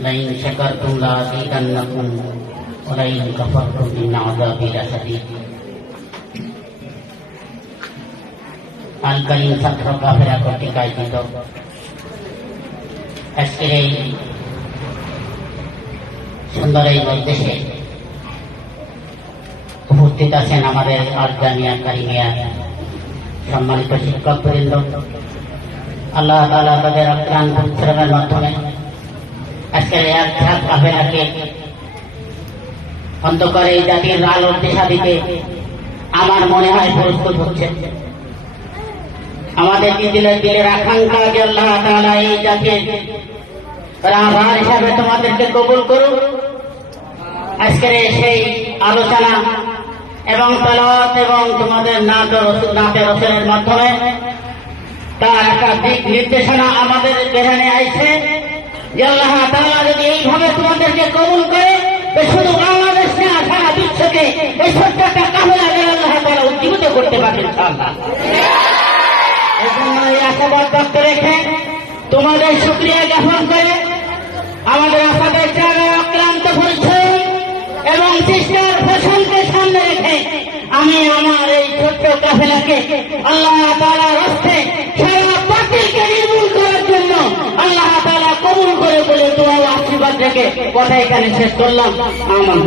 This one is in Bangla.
لئن شكرتم لأزيدنكم ولئن كفرتم إن عذابي لشديد আলকালীন ছাত্র কাফেরা কর্তৃক আয়োজিত আজকের এই সুন্দর এই মজদেশে উপস্থিত আছেন আমাদের আলজামিয়া কারিমিয়া সম্মানিত শিক্ষক বৃন্দ আল্লাহ তালা তাদের অক্লান্ত শ্রমের মাধ্যমে আজকের এক ঝাঁক কাফেরাকে অন্ধকার এই জাতির আলোর দিশা দিতে আমার মনে হয় প্রস্তুত হচ্ছে। আমাদের দিলের দিলের আকাঙ্ক্ষা যে আল্লাহ তাআলা এই জাতির রাহবার হিসাবে তোমাদেরকে কবুল করুন আজকের সেই আলোচনা এবং তলাওয়াত এবং তোমাদের নাচ নাচের রসের মাধ্যমে তার একটা দিক নির্দেশনা আমাদের বেহানে আইছে। যে আল্লাহ তাআলা যদি এইভাবে তোমাদেরকে কবুল করে শুধু বাংলাদেশ না, সারা বিশ্বকে এই একটা কামলা আল্লাহ তাআলা উজ্জীবিত করতে এই আশাবাদ ব্যক্ত রেখে তোমাদের শুক্রিয়া জ্ঞাপন করে আমাদের আশাদের চারে আক্রান্ত পরিচয় এবং সিস্টার ফ্যাশনকে সামনে রেখে আমি আমার এই ছোট্ট কাফেলাকে আল্লাহ তারা হস্তে ও কথা এখানে শেষ করলাম। আমার